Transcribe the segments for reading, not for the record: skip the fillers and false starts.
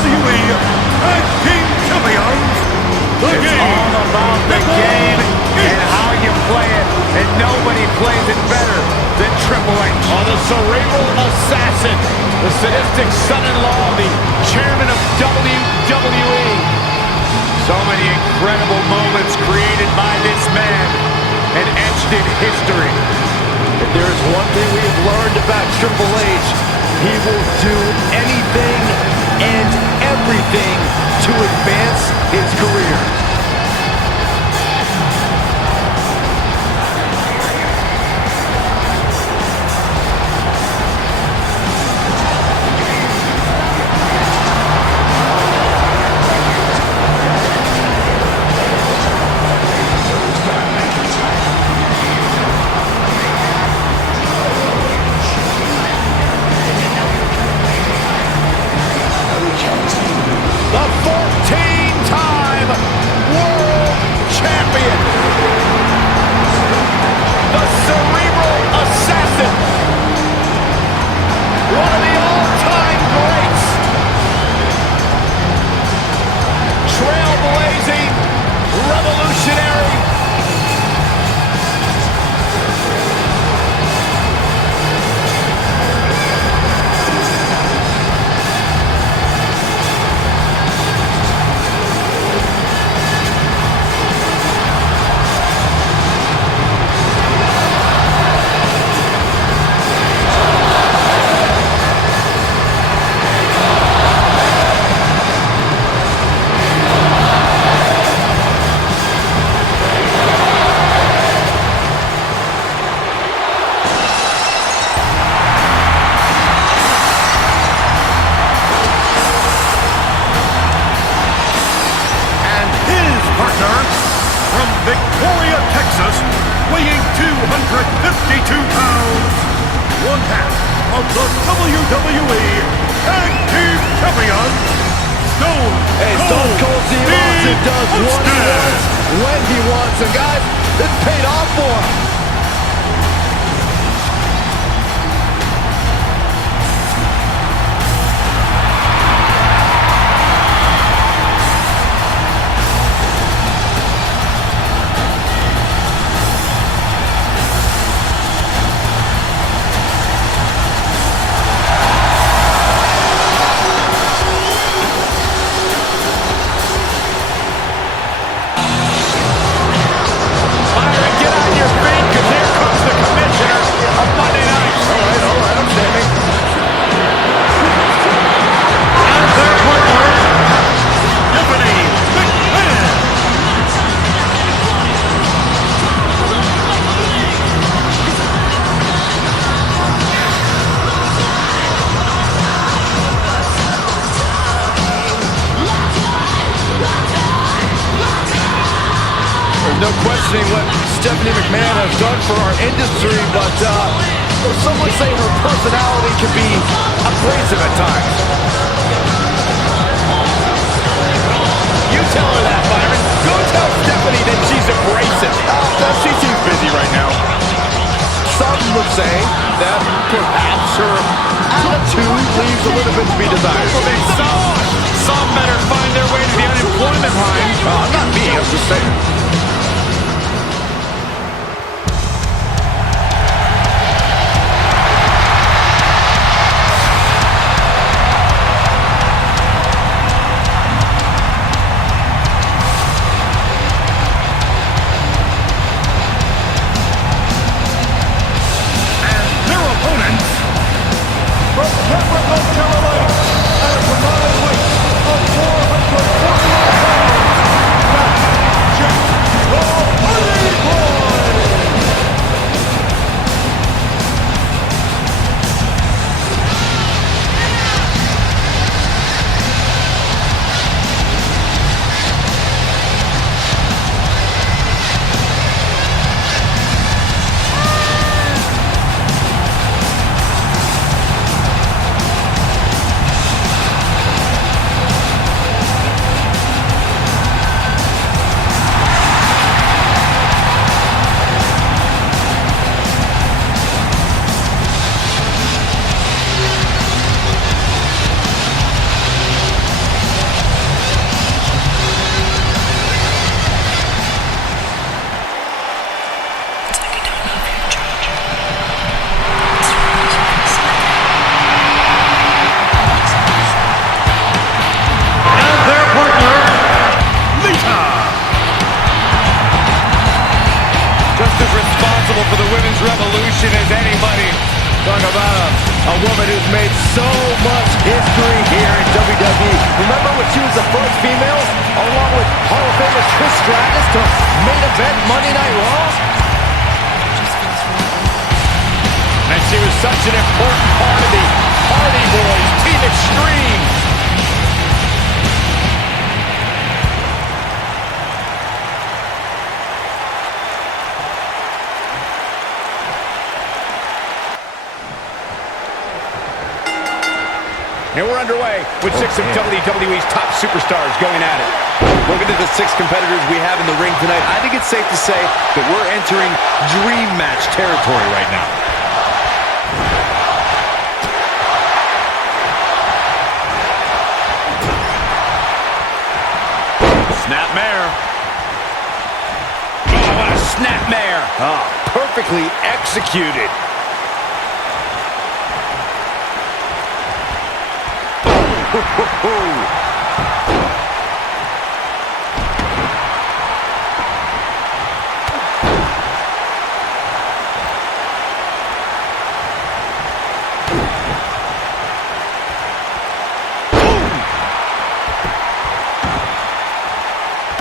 WWE Tag Team Champions. It's all about the game and how you play it, and nobody plays it better than Triple H. Oh, the cerebral assassin, the sadistic son-in-law, the chairman of WWE. So many incredible moments created by this man and etched in history. If there is one thing we have learned about Triple H, he will do anything and everything to advance his career. The 14-time world champion. The cerebral assassin. One of the all-time greats. Trailblazing, revolutionary. Victoria, Texas, weighing 252 pounds, one half of the WWE Tag Team Champions, Stonecold Steve Austin does what he wants when he wants, and guys, it's paid off for him. No questioning what Stephanie McMahon has done for our industry, but some would say her personality can be abrasive at times. You tell her that, Byron. Go tell Stephanie that she's abrasive. She seems busy right now. Some would say that perhaps her attitude leaves a little bit to be desired. Some better find their way to the unemployment line. Not me, I'm just saying. from Capricorn, Carolina, and from my way woman who's made so much history here in WWE. Remember when she was the first female, along with Hall of Famer Trish Stratus, to main event Monday Night Raw? And she was such an important part of the Hardy Boys, Team Extreme. And we're underway with six of WWE's top superstars going at it. Looking at the 6 competitors we have in the ring tonight, I think it's safe to say that we're entering dream match territory right now. Snapmare. Oh, what a snapmare. Oh, perfectly executed.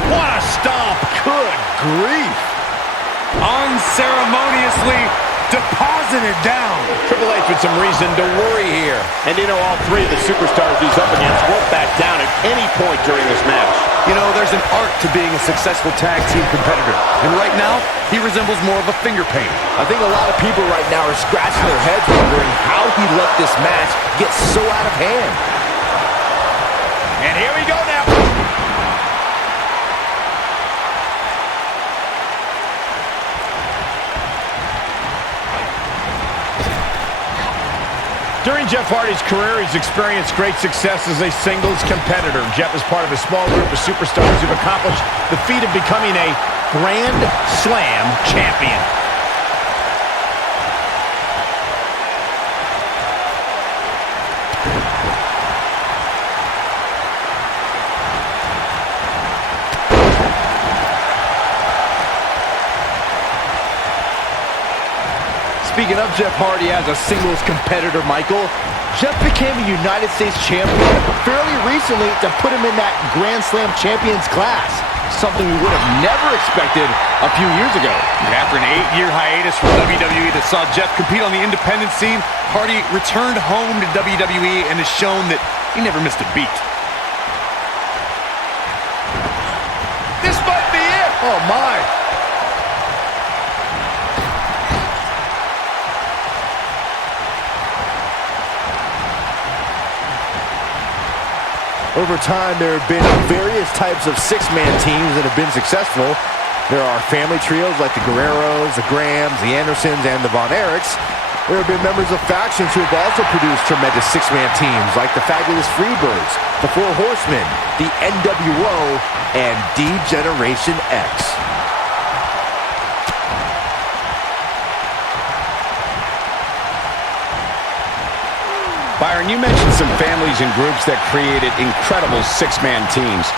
What a stomp. Good grief. Unceremoniously deposited down. Triple H with some reason to worry here. And you know, all 3 of the superstars he's up against won't back down at any point during this match. You know, there's an art to being a successful tag team competitor. And right now, he resembles more of a finger painter. I think a lot of people right now are scratching their heads wondering how he let this match get so out of hand. And here we go now. During Jeff Hardy's career, he's experienced great success as a singles competitor. Jeff is part of a small group of superstars who've accomplished the feat of becoming a Grand Slam champion. Speaking of Jeff Hardy as a singles competitor, Michael, Jeff became a United States champion fairly recently to put him in that Grand Slam Champions class, something we would have never expected a few years ago. After an 8-year hiatus from WWE that saw Jeff compete on the independent scene, Hardy returned home to WWE and has shown that he never missed a beat. This might be it. Oh, my. Over time, there have been various types of 6-man teams that have been successful. There are family trios like the Guerreros, the Grahams, the Andersons, and the Von Erichs. There have been members of factions who have also produced tremendous 6-man teams like the Fabulous Freebirds, the Four Horsemen, the NWO, and D-Generation X. Byron, you mentioned some families and groups that created incredible 6-man teams.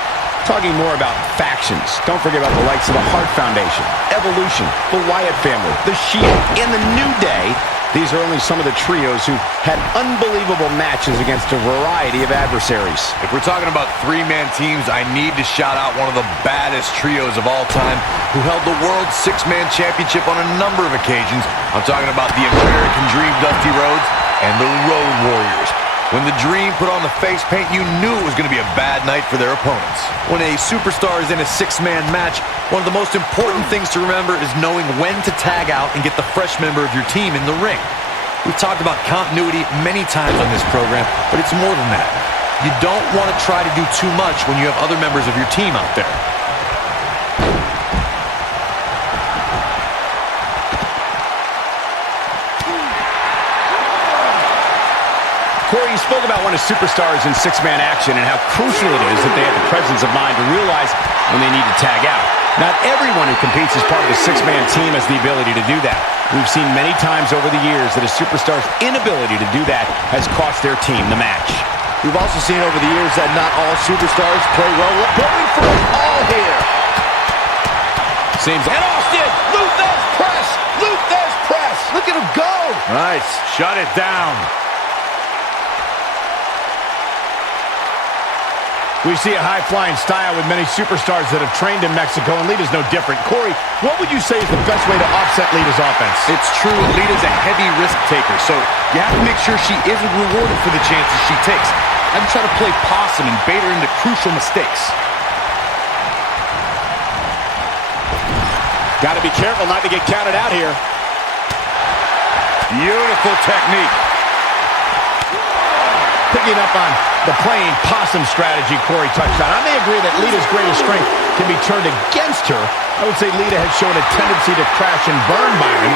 Talking more about factions, don't forget about the likes of the Hart Foundation, Evolution, the Wyatt family, the Shield, and the New Day. These are only some of the trios who had unbelievable matches against a variety of adversaries. If we're talking about 3-man teams, I need to shout out one of the baddest trios of all time who held the World 6-Man Championship on a number of occasions. I'm talking about the American Dream Dusty Rhodes and the Road Warriors. When the Dream put on the face paint, you knew it was going to be a bad night for their opponents. When a superstar is in a 6-man match, one of the most important things to remember is knowing when to tag out and get the fresh member of your team in the ring. We've talked about continuity many times on this program, but it's more than that. You don't want to try to do too much when you have other members of your team out there. Corey, you spoke about one of superstars in 6-man action and how crucial it is that they have the presence of mind to realize when they need to tag out. Not everyone who competes as part of a 6-man team has the ability to do that. We've seen many times over the years that a superstar's inability to do that has cost their team the match. We've also seen over the years that not all superstars play well. Going for it all here. Seems And Austin, Luther's press. Luther's press. Look at him go. Nice. Shut it down. We see a high-flying style with many superstars that have trained in Mexico, and Lita's no different. Corey, what would you say is the best way to offset Lita's offense? It's true, Lita's a heavy risk taker, so you have to make sure she isn't rewarded for the chances she takes. I would try to play possum and bait her into crucial mistakes. Got to be careful not to get counted out here. Beautiful technique. Picking up on the playing possum strategy Corey touched on. I may agree that Lita's greatest strength can be turned against her. I would say Lita has shown a tendency to crash and burn, Byron.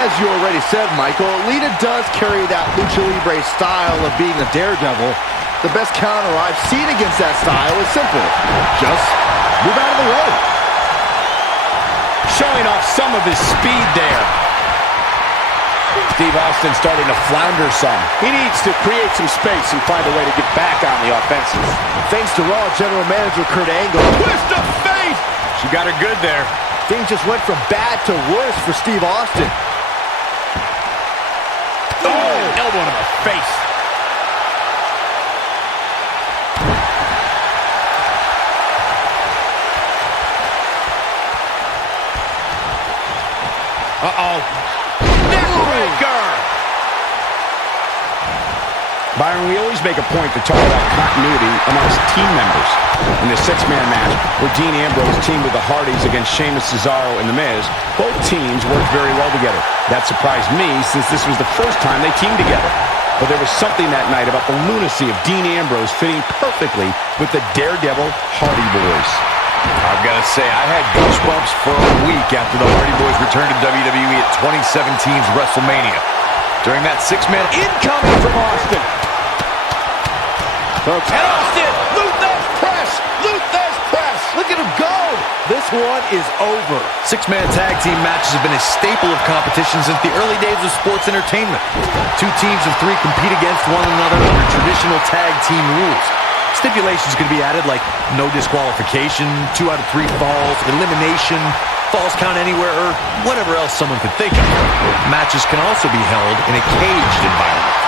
As you already said, Michael, Lita does carry that lucha libre style of being a daredevil. The best counter I've seen against that style is simple. Just move out of the way. Showing off some of his speed there. Steve Austin starting to flounder some. He needs to create some space and find a way to get back on the offensive. Thanks to Raw General Manager Kurt Angle. Twist of fate! She got her good there. Things just went from bad to worse for Steve Austin. Oh, elbow to the face. Uh-oh. Neckbreaker! Byron, we always make a point to talk about continuity amongst team members. In the six-man match, where Dean Ambrose teamed with the Hardys against Sheamus, Cesaro, and The Miz, both teams worked very well together. That surprised me, since this was the first time they teamed together. But there was something that night about the lunacy of Dean Ambrose fitting perfectly with the Daredevil Hardy Boys. I've got to say, I had goosebumps for a week after the Hardy Boys returned to WWE at 2017's WrestleMania. During that six-man Incoming from Austin. And Austin! Luther's press! Luther's press! Look at him go! This one is over. Six-man tag team matches have been a staple of competition since the early days of sports entertainment. Two teams of three compete against one another under traditional tag team rules. Stipulations could be added like no disqualification, 2 out of 3 falls, elimination, falls count anywhere, or whatever else someone could think of. Matches can also be held in a caged environment.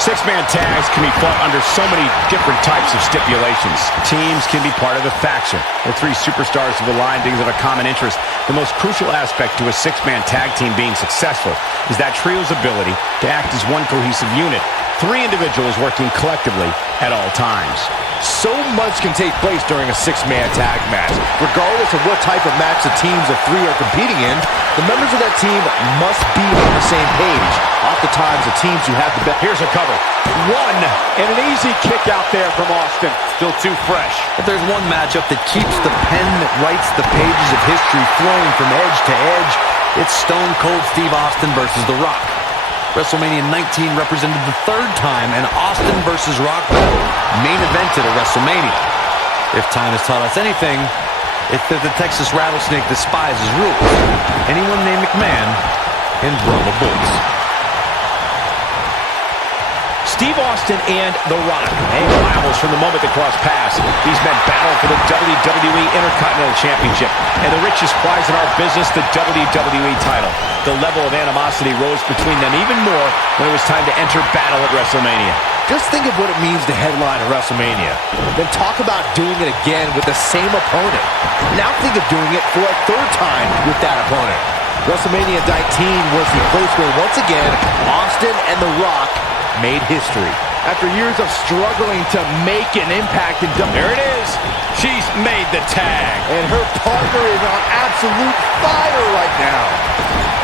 Six-man tags can be fought under so many different types of stipulations. Teams can be part of a faction. The three superstars have aligned because of a common interest. The most crucial aspect to a six-man tag team being successful is that trio's ability to act as one cohesive unit. 3 individuals working collectively at all times. So much can take place during a six-man tag match. Regardless of what type of match the teams of 3 are competing in, the members of that team must be on the same page. Oftentimes, the teams who have the best... Here's a cover. 1, and an easy kick out there from Austin. Still too fresh. If there's one matchup that keeps the pen that writes the pages of history flowing from edge to edge, it's Stone Cold Steve Austin versus The Rock. WrestleMania 19 represented the 3rd time an Austin versus Rock battle main evented a WrestleMania. If time has taught us anything, it's that the Texas Rattlesnake despises rules. Anyone named McMahon can drum the bulls. Steve Austin and The Rock, rivals from the moment they crossed paths. These men battled for the WWE Intercontinental Championship and the richest prize in our business, the WWE title. The level of animosity rose between them even more when it was time to enter battle at WrestleMania. Just think of what it means to headline a WrestleMania. Then talk about doing it again with the same opponent. Now think of doing it for a 3rd time with that opponent. WrestleMania 19 was the place where, once again, Austin and The Rock made history. After years of struggling to make an impact in There it is. She's made the tag. and her partner is on absolute fire right now.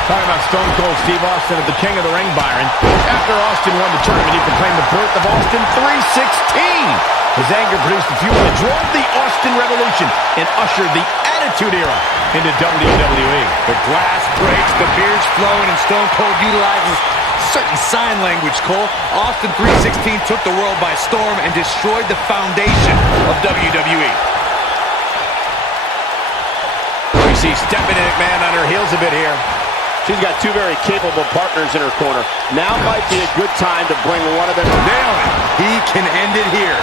Talking about Stone Cold Steve Austin at the King of the Ring, Byron. After Austin won the tournament, he proclaimed the birth of Austin 316. His anger produced the fuel that drove the Austin Revolution and ushered the Attitude Era into WWE. The glass breaks, the beer's flowing, and Stone Cold utilizes certain sign language, Cole. Austin 316 took the world by storm and destroyed the foundation of WWE. We see stepping in McMahon on her heels a bit here. She's got 2 very capable partners in her corner. Now might be a good time to bring one of them. Nail it. He can end it here.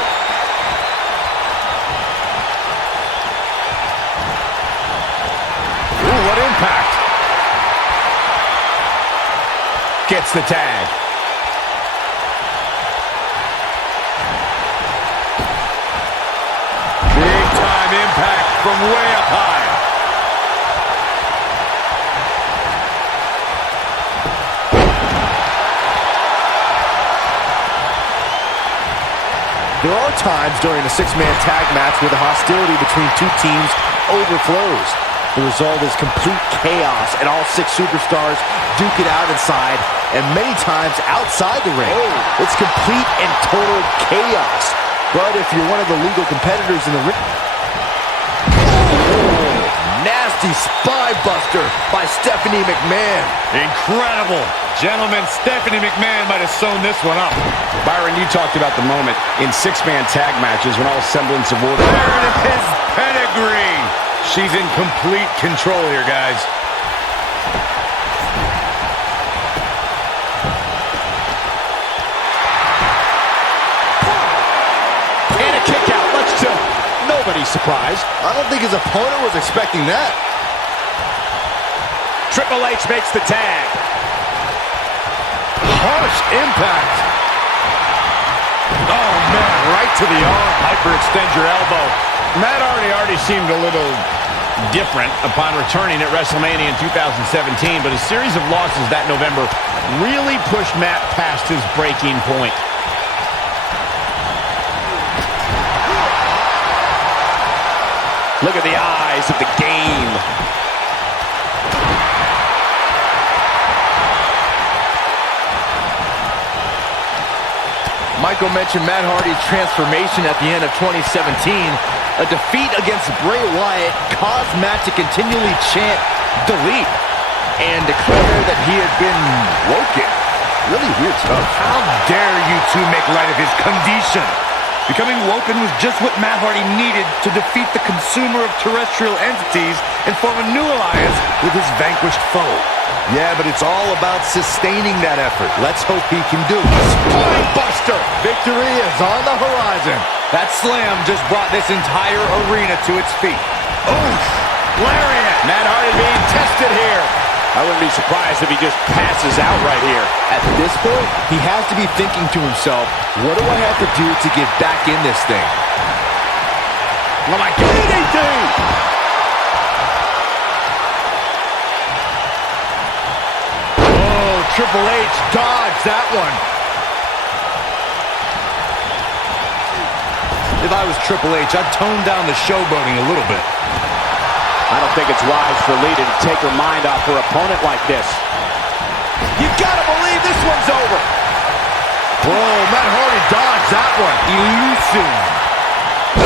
Ooh, what impact. Gets the tag. from way up high. There are times during a six-man tag match where the hostility between two teams overflows. The result is complete chaos, and all six superstars duke it out inside, and many times outside the ring. It's complete and total chaos. But if you're one of the legal competitors in the ring... Nasty spy buster by Stephanie McMahon. Incredible. Gentlemen, Stephanie McMahon might have sewn this one up. Byron, you talked about the moment in six-man tag matches when all semblance of order... There it is, pedigree. She's in complete control here, guys. And a kick out, much to nobody's surprise. I don't think his opponent was expecting that. Triple H makes the tag. Harsh impact. Oh, man, right to the arm. Hyperextend your elbow. Matt Hardy already seemed a little different upon returning at WrestleMania in 2017, but a series of losses that November really pushed Matt past his breaking point. Look at the eyes of the game. Michael mentioned Matt Hardy's transformation at the end of 2017. A defeat against Bray Wyatt caused Matt to continually chant delete and declare that he had been woken. Really weird stuff. How dare you two make light of his condition? Becoming woken was just what Matt Hardy needed to defeat the consumer of terrestrial entities and form a new alliance with his vanquished foe. Yeah, but it's all about sustaining that effort. Let's hope he can do it. Spine buster! Victory is on the horizon. That slam just brought this entire arena to its feet. Oof! Lariat! Matt Hardy being tested here. I wouldn't be surprised if he just passes out right here. At this point, he has to be thinking to himself, what do I have to do to get back in this thing? Oh my God. DDT! Oh, Triple H dodged that one. If I was Triple H, I'd tone down the showboating a little bit. I don't think it's wise for Lita to take her mind off her opponent like this. You gotta believe this one's over. Whoa, Matt Hardy dodged that one. Elusive.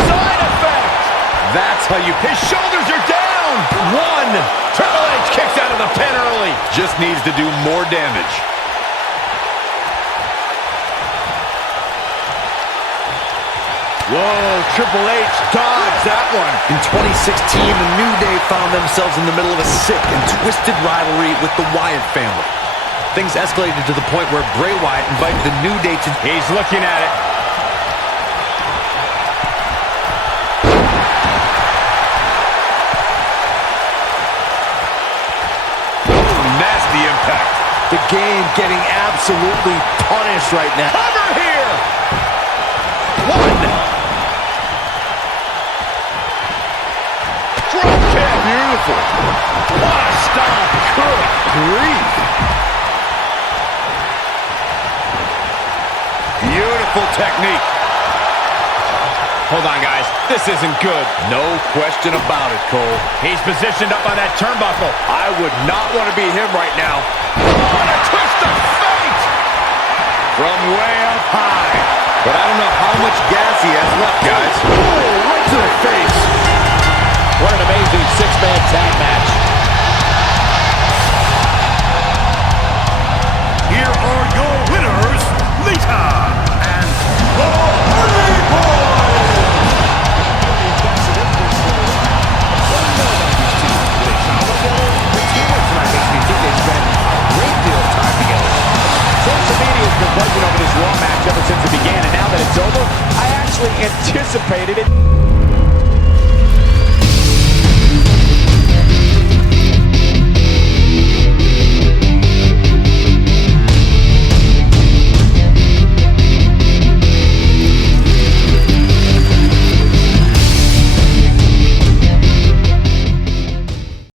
Side effect. That's how you... His shoulders are down. One. Triple H kicks out of the pin early. Just needs to do more damage. Whoa, Triple H dodged that one. In 2016, the New Day found themselves in the middle of a sick and twisted rivalry with the Wyatt family. Things escalated to the point where Bray Wyatt invited the New Day to... He's looking at it. Nasty impact. The game getting absolutely punished right now. Cover here. One. Beautiful. What a stop. Good grief. Beautiful technique. Hold on, guys. This isn't good. No question about it, Cole. He's positioned up on that turnbuckle. I would not want to be him right now. What a twist of fate! From way up high. But I don't know how much gas he has left, guys. Oh, right to the face. What an amazing six-man tag match. Here are your winners, Lita and the Hardy Boyz. Social media has been buzzing over this Raw match ever since it began, and now that it's over, I actually anticipated it.